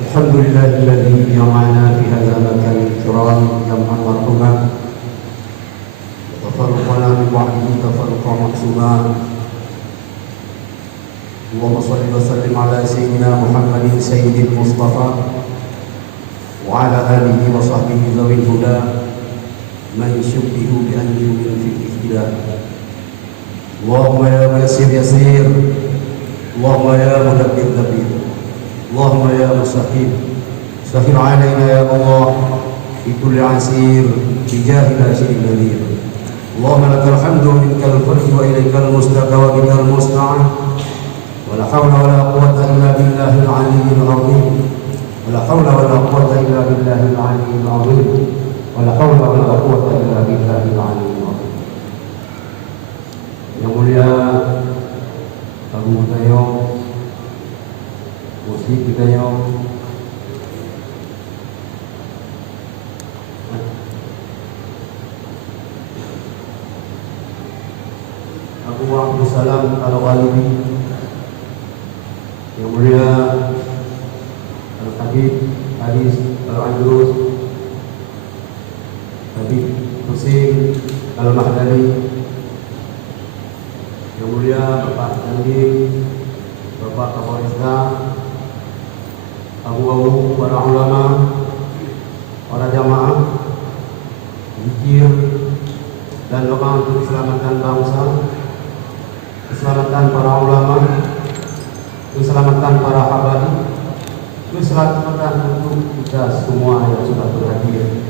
الحمد لله الذي جمعنا في هذا المكان الكرام جمعا مرحوما وتفرقنا من بعده تفرقا معصوما. اللهم صل وسلم على سيدنا محمد سيد المصطفى وعلى آله وصحبه ذوي الهدى من شبهوا بأنجم في الاهتداء. اللهم يا ميسر يسير، اللهم يا مدبر دبير، اللهم يا مسهل سهل علينا يا الله في كل عسير بجاه باشر النذير. اللهم لك الحمد ومنك الفضل وإليك المستقى وبك المستعان. ولا حول ولا قوة إلا بالله العلي العظيم. ولا حول ولا قوة إلا بالله العلي العظيم. ولا حول ولا قوة إلا بالله العلي العظيم. Yang mulia Abu Mutayong, Muslim kita yang Abu Abdul Salam Al-Walibi, yang mulia Al-Habib Haris Al-Andrus, Habib Husin Al-Mahdani, yang mulia Bapak Dandim, Bapak Kapolresda, Abu-abu, para ulama, para jamaah, zikir dan doa untuk keselamatan bangsa, keselamatan para ulama, keselamatan para habaib, keselamatan untuk kita semua yang sudah berhadir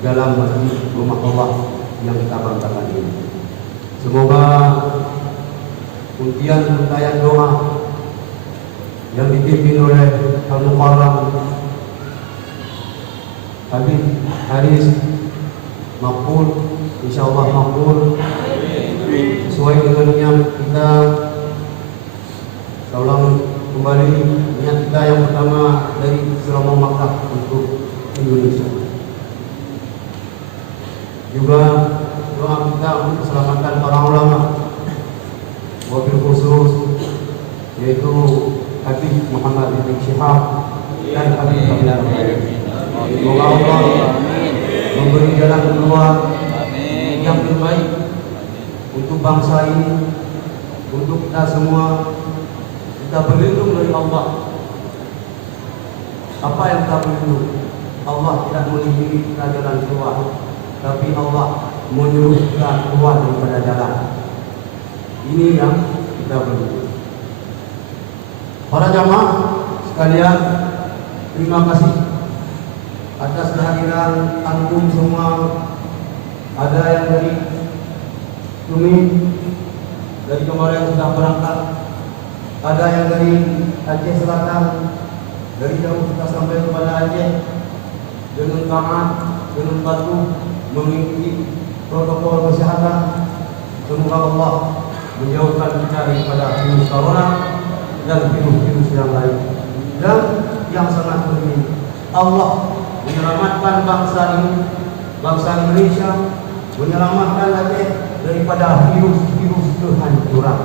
dalam masjid rumah Allah yang kita banggakan ini. Semoga untian doa yang dipimpin oleh Al-Mukarram Habib Haris makbul, insyaallah makbul, sesuai dengan yang kita ulang kembali niat kita yang pertama dari selama Makkah untuk Indonesia. Juga doa kita untuk keselamatan para ulama, wabil khusus yaitu Habib Muhammad bin Syihab dan Habib Abdul. Semoga Allah memberi jalan keluar yang terbaik untuk bangsa ini, untuk kita semua. Kita berlindung dari Allah. Apa yang kita berlindung? Allah tidak melindungi kita jalan keluar, tapi Allah menyuruh kita keluar daripada jalan. Ini yang kita berlindung. Para jamaah sekalian, terima kasih atas kehadiran antum semua. Ada yang dari Tumi, dari kemarin sudah berangkat. Ada yang dari Aceh Selatan, dari jauh kita sampai kepada Aceh dengan taat, dengan patuh mengikuti protokol kesehatan. Semoga Allah menjauhkan kita daripada virus corona dan virus-virus yang lain. Dan yang sangat penting, Allah menyelamatkan bangsa ini, bangsa Indonesia, menyelamatkan Aceh daripada virus-virus kehancuran.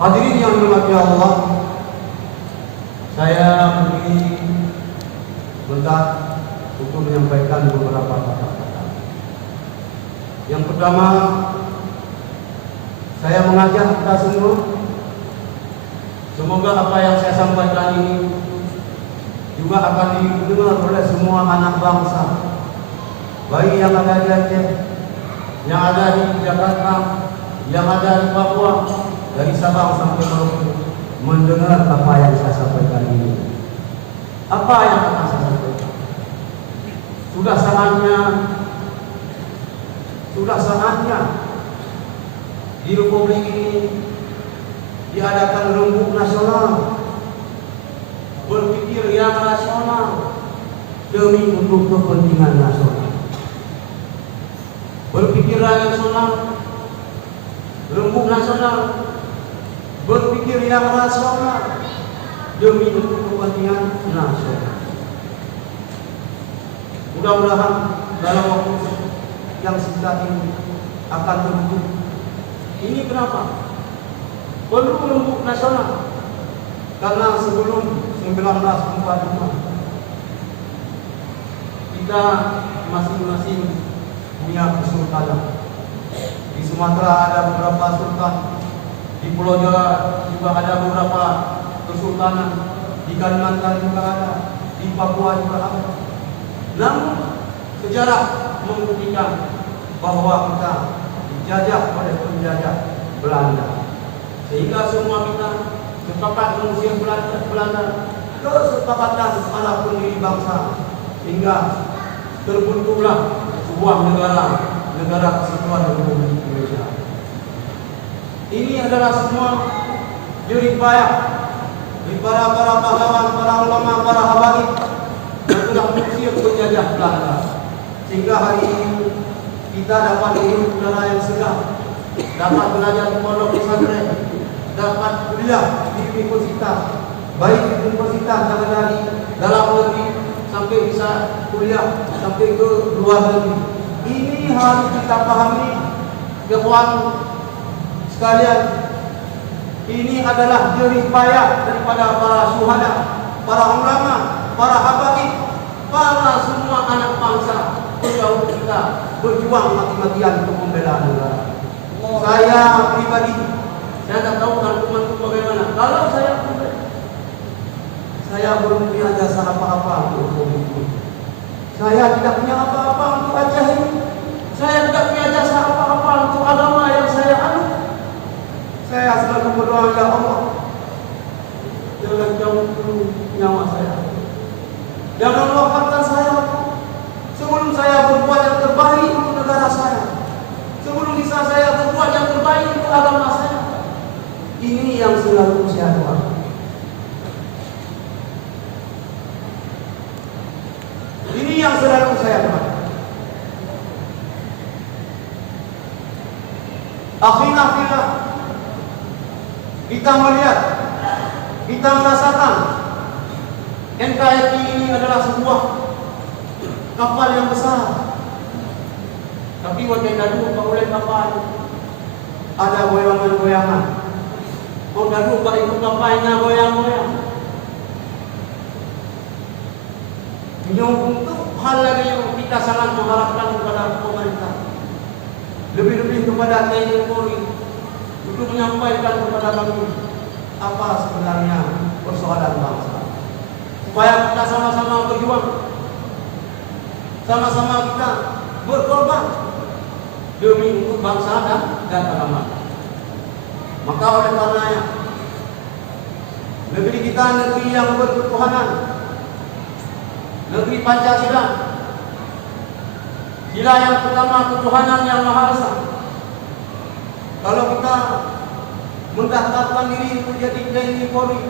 Hadirin yang dirahmati Allah, saya begini bentar untuk menyampaikan beberapa kata-kata. Yang pertama, saya mengajak kita semua, semoga apa yang saya sampaikan ini juga akan didengar oleh semua anak bangsa, baik yang ada di Aceh, yang ada di Jakarta, yang ada di Papua, dari Sabang sampai Merauke, mendengar apa yang saya sampaikan ini. Apa yang akan saya sampaikan? Sudah saatnya di Republik ini diadakan rembuk nasional, berpikir yang rasional demi untuk kepentingan nasional. Berpikir rasional, rembuk nasional, berpikir yang rasional demi untuk kepentingan nasional. Mudah-mudahan dalam waktu yang singkat ini akan terwujud. Ini kenapa? Perlu rembuk nasional. Karena sebelum 1945 kita masing-masing punya kesultanan. Di Sumatera ada beberapa sultan, di Pulau Jawa juga ada beberapa kesultanan, di Kalimantan juga ada, di Papua juga ada. Namun sejarah membuktikan bahwa kita dijajah oleh penjajah Belanda, sehingga semua kita sepakat mengusir Belanda, kesepakatan para pendiri bangsa, hingga terbentuklah sebuah negara kesatuan Republik Indonesia. Ini adalah semua jerih payah dari para pahlawan, para ulama, para habaib yang telah mengusir penjajah Belanda, sehingga hari ini kita dapat hidup udara yang segar, dapat belajar di pondok pesantren, dapat kuliah di universitas, baik di universitas yang ada di dalam negeri sampai bisa kuliah sampai ke luar negeri. Ini harus kita pahami, kawan sekalian. Ini adalah jerih payah daripada para syuhada, para ulama, para habaib, para semua anak bangsa pendahulu kita berjuang mati-matian untuk membela negara. Saya pribadi, saya tak tahu teman-teman bagaimana. Kalau saya belum punya jasa apa-apa untuk Republik ini. Saya tidak punya apa-apa untuk Aceh ini. Saya tidak punya jasa apa-apa untuk agama yang saya anut. Saya selalu berdoa, ya Allah, jangan jauh dulu nyawa saya. Jangan wafatkan saya sebelum saya berbuat yang terbaik untuk negara saya, sebelum bisa saya berbuat yang terbaik untuk agama saya. Ini yang selalu saya doakan. Ini yang selalu saya doakan. Akhirnya kita melihat, kita merasakan NKRI ini adalah sebuah kapal yang besar. Tapi waktu dulu oleh kapal ada goyangan-goyangan. Dulu pada itu kapalnya goyang-goyang. Untuk hal lagi yang kita sangat mengharapkan kepada pemerintah, lebih-lebih kepada TNI Polri, untuk menyampaikan kepada kami apa sebenarnya persoalan bangsa, supaya kita sama-sama berjuang, sama-sama kita berkorban demi untuk bangsa dan agama. Maka oleh karenanya, negeri kita negeri yang berketuhanan, negeri Pancasila, sila yang pertama ketuhanan yang Maha Esa. Kalau kita mendaftarkan diri untuk jadi TNI Polri,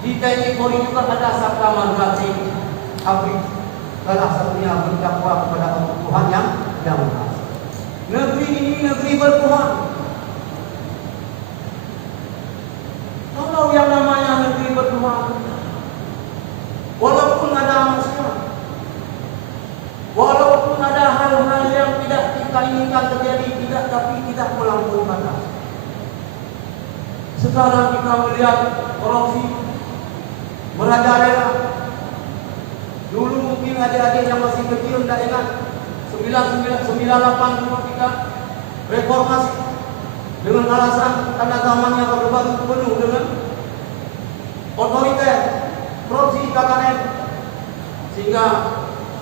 di TNI Polri juga ada Sabta Marga Abri, salah satunya bertakwa kepada Tuhan yang Maha Esa. Negeri ini negeri bertuhan. Kalau yang namanya negeri bertuhan, walaupun ada manusia, walaupun ada hal-hal yang tidak kita inginkan terjadi, tapi tidak melampaui batas. Sekarang kita melihat korupsi merajalela. Dulu mungkin adik-adik yang masih kecil tidak ingat 1998 kita reformasi dengan alasan karena zamannya Orde Baru penuh dengan otoriter, korupsi, KKN, sehingga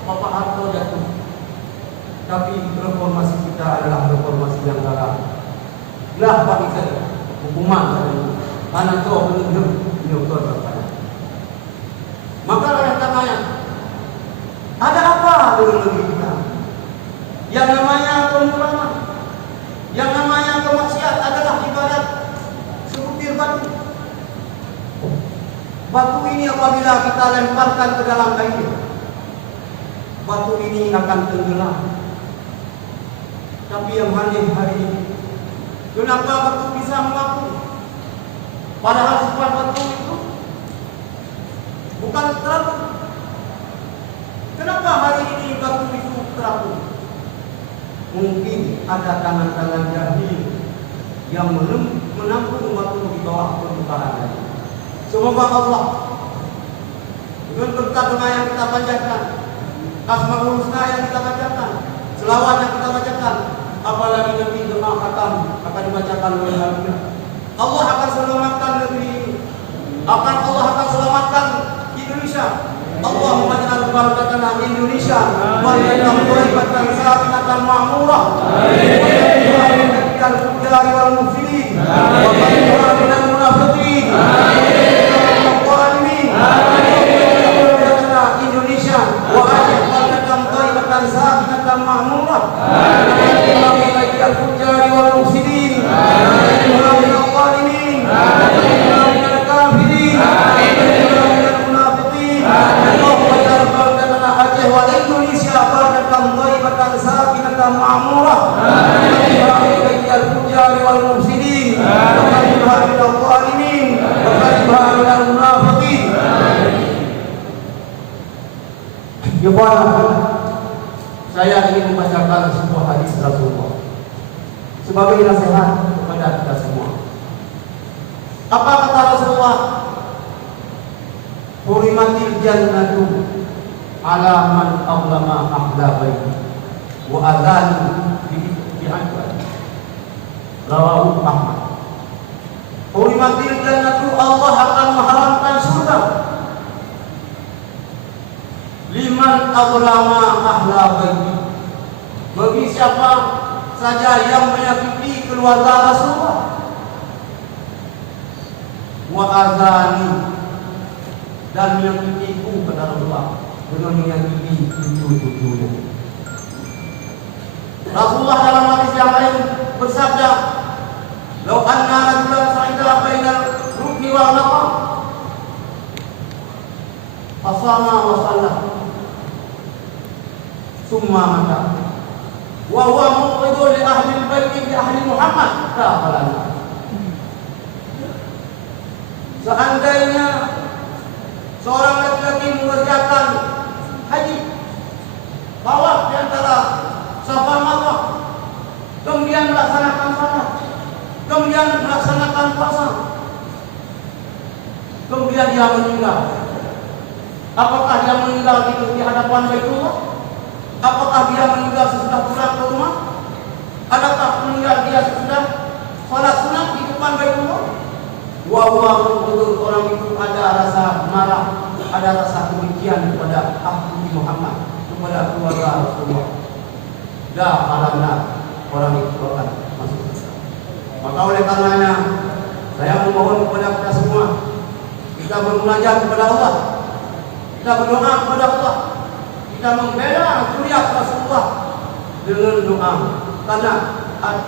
Bapak Harto jatuh. Tapi reformasi kita adalah reformasi yang gagal. Lah bagi saya hukuman karena itu benar-benar diukur kepada. Maka oleh karenanya, ada apa dengan negeri kita? Yang namanya kemukaman, yang namanya kemaksiat adalah ibarat sebutir batu. Batu ini apabila kita lemparkan ke dalam air, batu ini akan tenggelam. Tapi yang aneh hari ini, kenapa batu bisa mengapung? Padahal sifat batu itu bukan terapung. Kenapa hari ini batu itu terapung? Mungkin ada tangan-tangan jahil yang menampung batu di bawah permukaan air, Semoga Allah dengan berkat doa yang kita panjatkan, Asmaul Husna yang kita bacakan, selawat yang kita bacakan, apalagi nanti doa khatam akan dibacakan oleh Nabi, Allah akan selamatkan negeri ini. Allah akan selamatkan Indonesia. Allahumma ja'al barakatana Indonesia barakatan thayyibatan sakinatan ma'murah. Amin. Al-fujjar wal mufsidin wa qadra minal munafiqin. Amin. Barakatana Indonesia wa ajal barakatan thayyibatan sakinatan ma'murah. Amin. Al-fujjar wal mufsidin. Amin. Al-zalimin. Amin. Al-kafirin. Indonesia barakatan thayyibatan sakinatan ma'murah. Amin. Al-fujjar wal mufsidin wa qadra minal zalimin wa qadra minal munafiqin. Saya ingin membacakan sebuah hadis Rasulullah sebagai nasihat kepada kita semua. Apa kata Rasulullah? Hurimatil jannatu ala man awlama ahlabai wa adhanu bi'adwan. Rawahu Ahmad. Hurimatil jannatu, Allah akan mengharamkan surga liman awlama ahlabai, bagi siapa saja yang menyakiti keluarga Rasulullah, wa adhani, dan menyakitiku kepada Rasulullah dengan menyakiti cucu-cucunya. Rasulullah dalam hadis yang lain bersabda, "Lau anna rajulan sa'ida bainal rukni wal maqam, asama wa shalla, summa mata, wa huwa muqidun li ahli al-bait bi ahli Muhammad, ta'ala." Seandainya seorang laki-laki mengerjakan haji, tawaf di antara Safa Marwah, kemudian melaksanakan salat, kemudian melaksanakan puasa, kemudian dia meninggal. Apakah dia meninggal di hadapan Baitullah? Apakah dia meninggal sesudah pulang ke rumah? Adakah meninggal dia sesudah salat sunat di depan Baitullah? Betul orang itu ada rasa marah, ada rasa kebencian kepada ahli Muhammad, kepada keluarga Rasulullah. Dah malamnya orang itu akan masuk. Maka oleh karenanya saya memohon kepada kita semua, kita bermunajat kepada Allah, kita berdoa kepada Allah, kita membela zuriat Rasulullah dengan doa, karena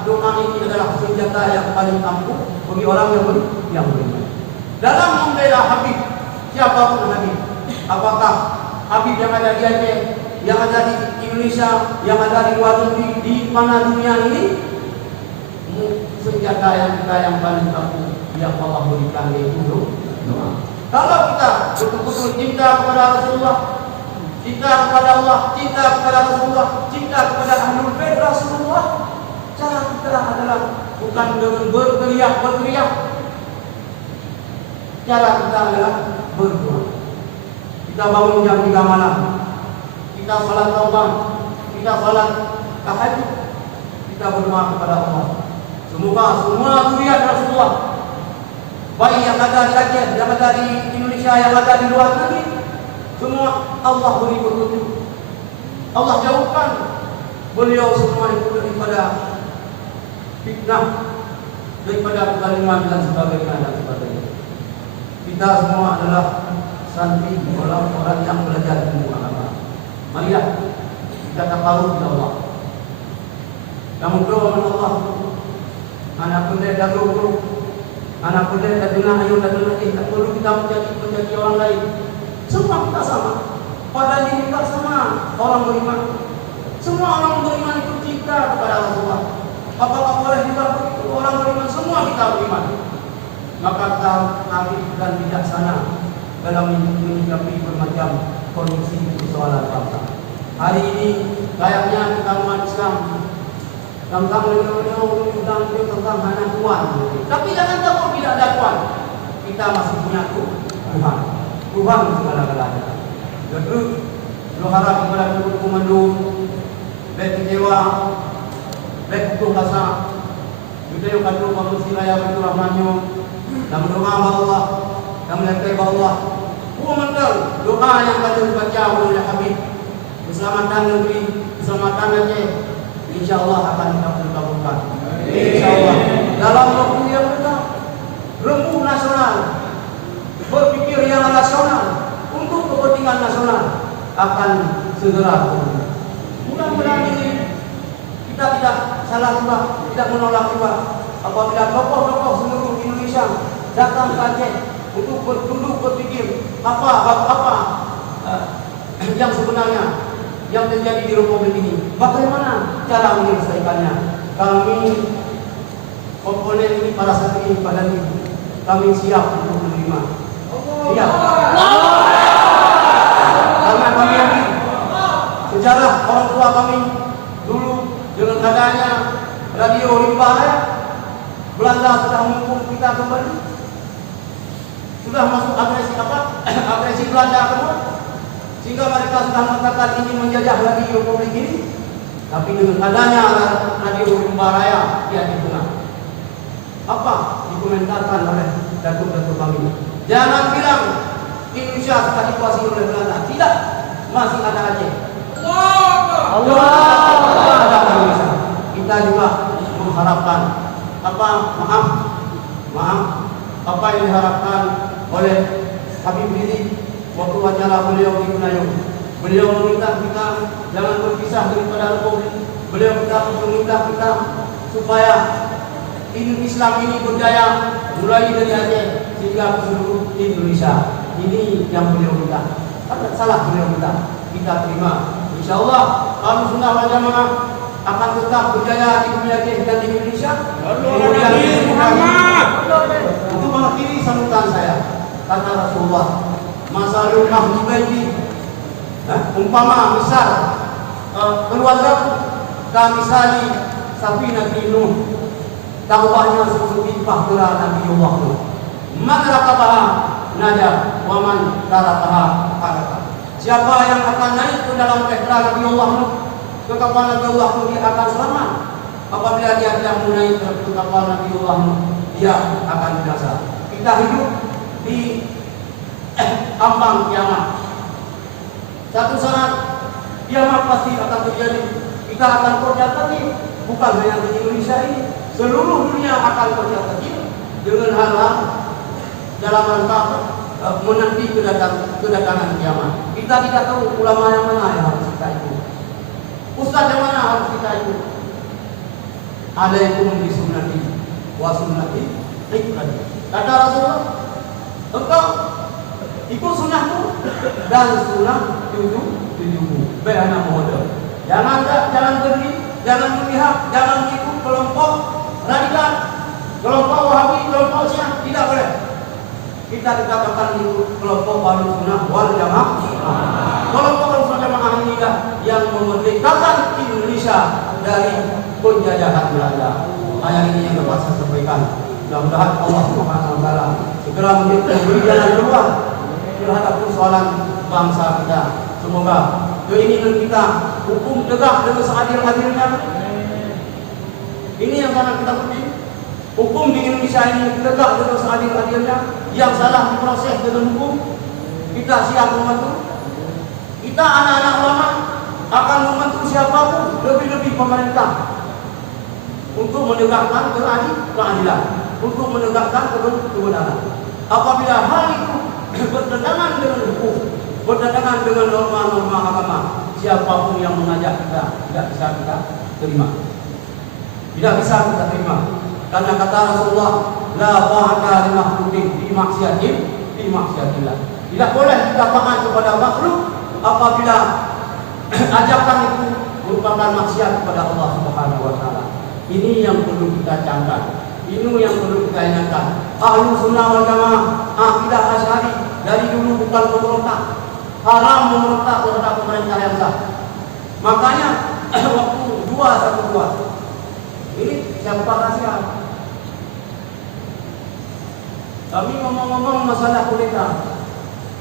doa ini adalah senjata yang paling ampuh bagi orang yang beriman. Dalam membela Habib, siapapun Habib, apakah Habib yang ada di Aceh, yang ada di Indonesia, yang ada di luar negeri, di mana dunia ini, senjata yang paling ampuh yang Allah berikan yaitu doa. Kalau kita betul-betul cinta kepada Rasulullah, cinta kepada Allah, cinta kepada Rasulullah, cinta kepada Ahlul Bait Rasulullah, cara kita adalah bukan dengan berteriak. Cara kita adalah berdoa. Kita bangun jam 3 malam, kita salat taubat, kita salat tahajud, kita berdoa kepada Allah. Semoga semua zuriat Rasulullah, baik yang ada di Aceh, yang ada di Indonesia, yang ada di luar negeri, semua Allah beri petunjuk. Allah jauhkan beliau semua itu daripada fitnah, daripada kezaliman dan sebagainya. Kita semua adalah santri, orang yang belajar ilmu agama. Marilah kita takarub kepada Allah. Kamu doa kepada Allah. Anak kuda dah guru, anak kuda dah dengar ayat dah dengar. Tak perlu kita menjadi orang lain. Semua kita sama. Pada diri kita sama orang beriman. Semua orang beriman itu cinta kepada Rasulullah. Apakah boleh kita orang beriman? Semua kita beriman. Maka kita arif dan bijaksana dalam menyikapi bermacam kondisi persoalan bangsa. Hari ini kayaknya kita umat Islam tentang anak kuat. Tapi jangan takut tidak ada kuat. kita masih punya Tuhan. Tuhan segala-galanya. Jadi, lo harap kepada komando, baik kecewa, baik putus asa, kita yang kadu manusia raya betul rahmannya, dan berdoa Allah, dan melihat Allah. Mental doa yang kadu dibaca oleh Habib, keselamatan negeri, keselamatan Aceh, insya Allah akan dikabulkan. Insya Allah dalam waktu yang dekat, rembuh nasional, berpikir yang rasional untuk kepentingan nasional akan segera turun. Mudah-mudahan ini kita tidak salah juga, tidak menolak juga apabila tokoh-tokoh seluruh Indonesia datang ke Aceh untuk duduk berpikir apa yang sebenarnya yang terjadi di Republik ini, bagaimana cara menyelesaikannya. Kami komponen ini para santri pada ini kami siap untuk menerima. Siap. Karena kami yakin sejarah orang tua kami dulu dengan adanya radio rimba raya, Belanda sudah menghukum kita kembali, sudah masuk agresi Belanda kedua, sehingga mereka sudah mengatakan ingin menjajah lagi Republik ini. Tapi dengan adanya radio rimba raya dia dipunah. Apa dikomentarkan oleh datuk-datuk kami? Jangan bilang Indonesia sudah dikuasai oleh Belanda. Tidak, masih ada Aceh. Allah. Kita juga mengharapkan apa yang diharapkan oleh Habib Rizik waktu wawancara beliau di Penayung. Beliau meminta kita jangan berpisah daripada Republik. Beliau meminta kita supaya Islam ini berjaya mulai dari Aceh sehingga ke seluruh Indonesia. Ini yang beliau minta. Tidak salah beliau minta, kita terima. Insya Allah Ahlussunnah wal Jamaah akan tetap berjaya di dunia Aceh dan di Indonesia. Kemudian untuk mengakhiri sambutan saya, kata Rasulullah, masalul mahdi umpama misal keluarga kamisali safinati Nuh, taubahnya seperti bahtera Nabi Allah Nuh. Man rakabaha naja wa man tarakaha halaka. Siapa yang akan naik ke dalam bahtera Nabi Allah Nuh, ke kapal Nabi Allah Nuh, dia akan selamat. Apabila dia tidak menaik ke kapal Nabi Allah Nuh, dia akan binasa. Kita hidup di ambang kiamat. Satu saat kiamat pasti akan terjadi. Kita akan terjadi bukan hanya di Indonesia ini, seluruh dunia akan terjadi dengan hal-hal dalam rangka menanti kedatangan kiamat. Kita tidak tahu ulama yang mana yang harus kita ikut, ustaz yang mana harus kita ikut. Alaikum bi sunnati wa sunnati iqtadi. Kata Rasulullah, engkau ikut sunnahku dan sunnah tujuhmu. Bayana muhammad. Jangan pergi, jangan memihak, jangan ikut kelompok radikal, kelompok Wahabi, kelompok Syiah, tidak boleh. Kita dikatakan ikut kelompok Ahlussunnah wal Jamaah. Kelompok Ahlussunnah Jamaah inilah yang memerdekakan Indonesia dari penjajahan Belanda. Ayat ini yang dapat saya sampaikan. Mudah-mudahan Allah Subhanahu wa taala segera memberi jalan keluar terhadap persoalan bangsa kita. Semoga keinginan kita hukum tegak dengan seadil-adilnya. Ini yang sangat kita penting. Hukum di Indonesia ini tegak dengan seadil-adilnya. Yang salah diproses dengan hukum, kita siap membantu. Kita anak-anak ulama akan membantu siapapun, lebih-lebih pemerintah, untuk menegakkan keadilan, untuk menegakkan kebenaran. Apabila hal itu bertentangan dengan hukum, bertentangan dengan norma-norma agama, siapapun yang mengajak kita tidak bisa kita terima. Tidak bisa kita terima. Karena kata Rasulullah, la ta'ata li makhluqin fi maksiatillah. Tidak boleh kita taat kepada makhluk apabila ajakan itu merupakan maksiat kepada Allah Subhanahu wa taala. Ini yang perlu kita camkan. Ini yang perlu kita ingatkan. Ahlussunnah wal Jamaah akidah Asy'ari dari dulu bukan pemberontak. Haram memberontak terhadap pemerintah yang sah. Makanya waktu 212 ini siapa rahasia? Kami ngomong-ngomong masalah kudeta.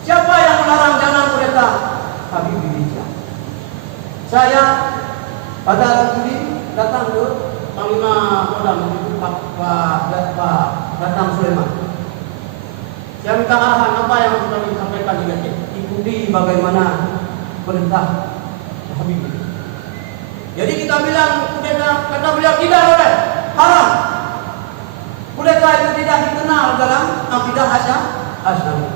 Siapa yang melarang jangan kudeta? Habib Rizik. Saya pada hari ini datang ke Panglima Kodam Pak Datang Sulaiman. Saya minta arahan apa yang harus kami sampaikan di Aceh. Ikuti bagaimana perintah Habib. Jadi kita bilang kudeta, kata beliau tidak boleh, haram. Kudeta itu tidak dikenal dalam akidah Asy'ari.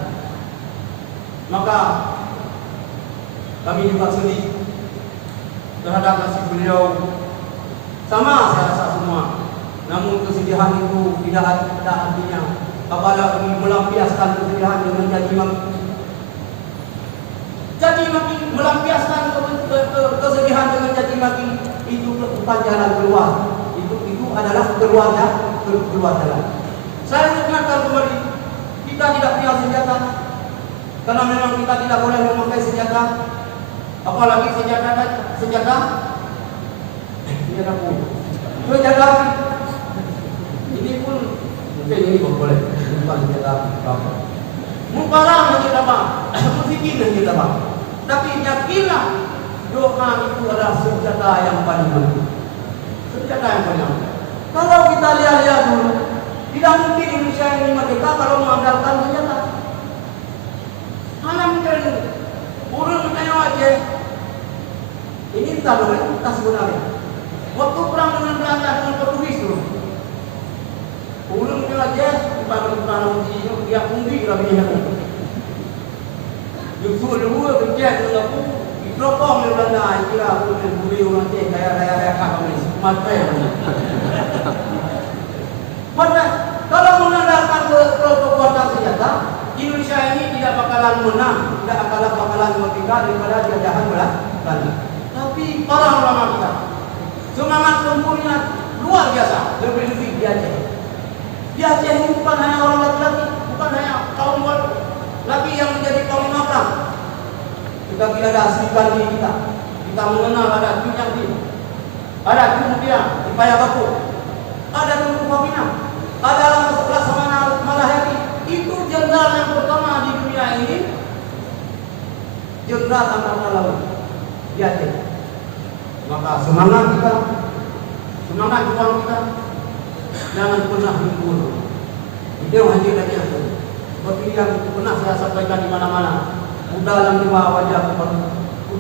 Maka kami juga sedih terhadap nasib beliau. Sama saya rasa semua. Namun kesedihan itu tidak ada artinya apabila melampiaskan kesedihan dengan caci maki, melampiaskan kesedihan dengan caci maki itu bukan jalan keluar. Itu adalah keluar jalan. Saya ingatkan kembali, kita tidak punya senjata karena memang kita tidak boleh memakai senjata, apalagi senjata api. Ini pun ini boleh, bukan senjata api. Mukarram yang kita bang, musikin yang kita bang. Tapi yakinlah doa itu adalah senjata yang paling penting. Kalau kita lihat dulu, tidak mungkin Indonesia ini merdeka kalau mengandalkan senjata. Hanya mungkin urun menengok Aceh. Ini tak sebenarnya. Waktu perang dengan Belanda dengan Portugis dulu, urun menengok Aceh dipanggil perang uji dia undi rabia. Justru dua kerja dengan aku dipropong oleh Belanda. Kira aku dengan bumi orang Aceh raya kami mati. Maka kalau mengandalkan kekuatan senjata, Indonesia ini tidak bakalan menang, tidak bakalan merdeka daripada jajahan Belanda. Tapi para ulama kita semangat tempurnya luar biasa, lebih di Aceh. Di Aceh ini bukan hanya orang laki-laki, bukan hanya kaum laki yang menjadi panglima perang. Kita tidak ada aslikan diri kita. Kita mengenal ada Tunyang Din, ada kemudian di Payabaku, ada Tunku Papina, ada Laksamana Malahati. Itu jenderal yang pertama di dunia ini, jenderal angkatan laut di Aceh. Maka semangat juang kita, jangan pernah mundur. Itu yang hadirnya. Seperti yang pernah saya sampaikan di mana-mana. Dalam lima wajah,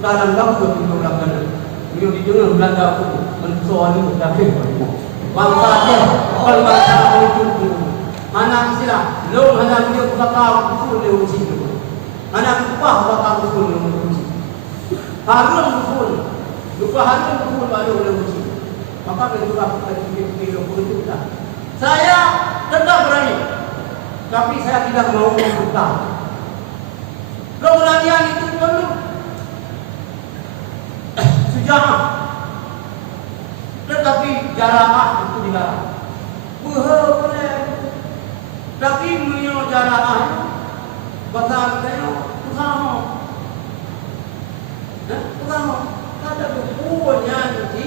dalam gambar di belakang. Beliau didengar Belanda pun mensoal itu tapi bangsa Aceh, bangsa itu. Mana istilah, lo hanya dia bakal usul dia uji tu. Mana upah bakal usul dia uji. Harun usul, lupa Harun usul baru dia uji. Maka kita lakukan kilo itu dah. Saya tetap berani, tapi saya tidak mau membuka. Keberanian itu perlu sejarah, tetapi jarak itu dilarang. Boleh. Tapi menyo jarak bahasa kita usama. Usama ada bukunya nanti.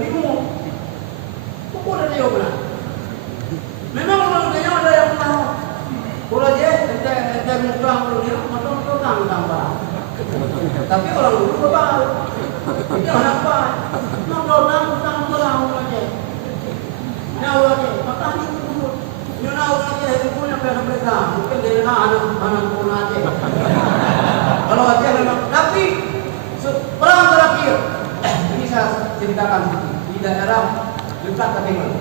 Rimu. Buku ada dia benar. Memang orang dia ada yang tahu. Kalau dia ente mudah dia macam tambah. Tapi orang dulu berbal. Dia anak apa? Nak utang belau aja. Nyawa aja. Maka ini dulu. Nyawa aja itu punya mereka. Mungkin dia anak pun aja. Kalau aja memang. Tapi perang terakhir. Ini saya ceritakan di daerah dekat Katingan.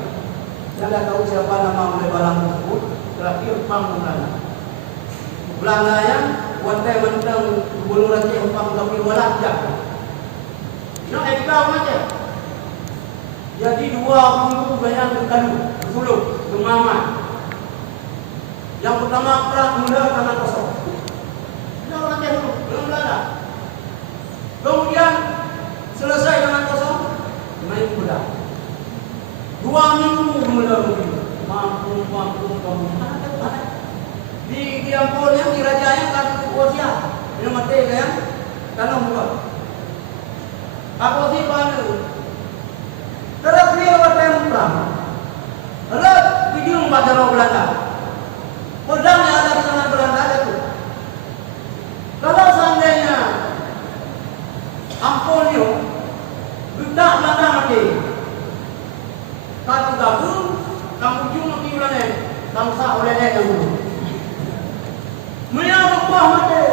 Saya tidak tahu siapa nama oleh balang tersebut. Terakhir perang Belanda. Belanda yang wantai mentang gubernur Aceh empang tapi walajak. Nak edikau macam. Jadi dua bumbu banyak berkali bersuluk bermamat. Yang pertama perang mula tangan kosong. Kita orang Aceh dulu belum Belanda. Kemudian selesai tangan kosong main kuda. 2 minggu mula begitu. Mampu. Di Ampolnya, di Rajanya kan Kosia, ini mati kan? Tanah buat. Aku sih mana? Terus dia apa yang perang? Terus video Pak Jarwo Belanda. Pedang yang ada di tangan Belanda itu. Kalau seandainya Amponio tidak Belanda mati, katu gabung, kamu cuma kiblatnya, kamu sah oleh dia yang dulu. Menyambut buah mati,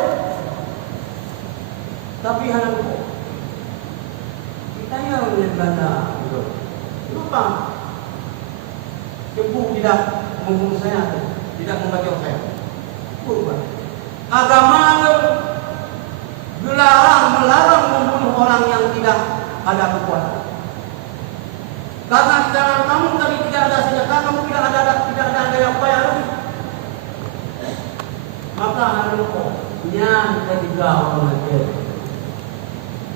tapi hanya buku. Kita yang oleh Belanda, lupa. Ibu tidak membunuh saya, tidak membacok saya. Bukan. Agama melarang membunuh orang yang tidak ada kekuatan. Karena di tangan kamu tadi tidak ada senjata, kamu tidak ada daya upaya lagi. Maka anu kok nyan ketiga orang aja.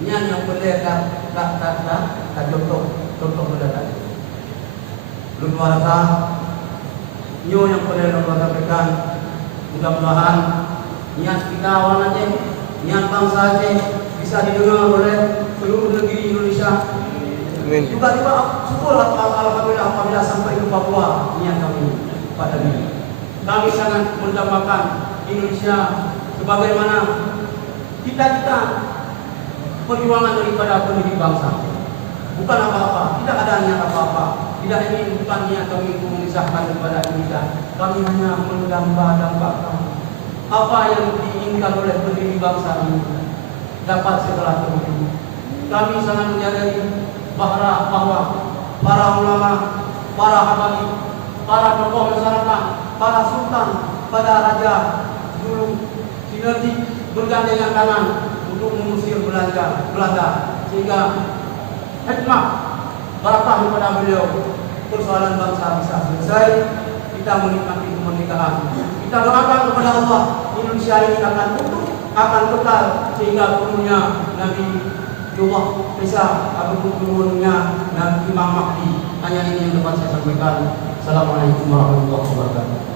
Nyan yang boleh tak contoh mendadak. Luar nyo yang boleh Allah sampaikan, mudah-mudahan niat kita awal aja, niat bangsa aja bisa didengar oleh seluruh negeri Indonesia. Tiba-tiba syukur alhamdulillah apabila sampai ke Papua niat kami pada ini. Kami sangat mendambakan Indonesia sebagaimana cita-cita perjuangan daripada pendiri bangsa. Bukan apa-apa, tidak ada niat apa-apa. Tidak ini bukan niat kami untuk memisahkan kepada Indonesia. Kami hanya mendambakan apa yang diinginkan oleh pendiri bangsa ini dapat segera terwujud. Kami sangat menyadari bahwa para ulama, para habaib, para tokoh masyarakat, para sultan, para raja dulu sinergi bergandengan tangan untuk mengusir Belanda sehingga hikmah barakah kepada beliau persoalan bangsa bisa selesai, kita menikmati kemerdekaan. Kita doakan kepada Allah Indonesia ini akan utuh, akan kekal sehingga turunnya Nabi Allah Isa ataupun turunnya Nabi Imam Mahdi. Hanya ini yang dapat saya sampaikan. Assalamualaikum warahmatullahi wabarakatuh.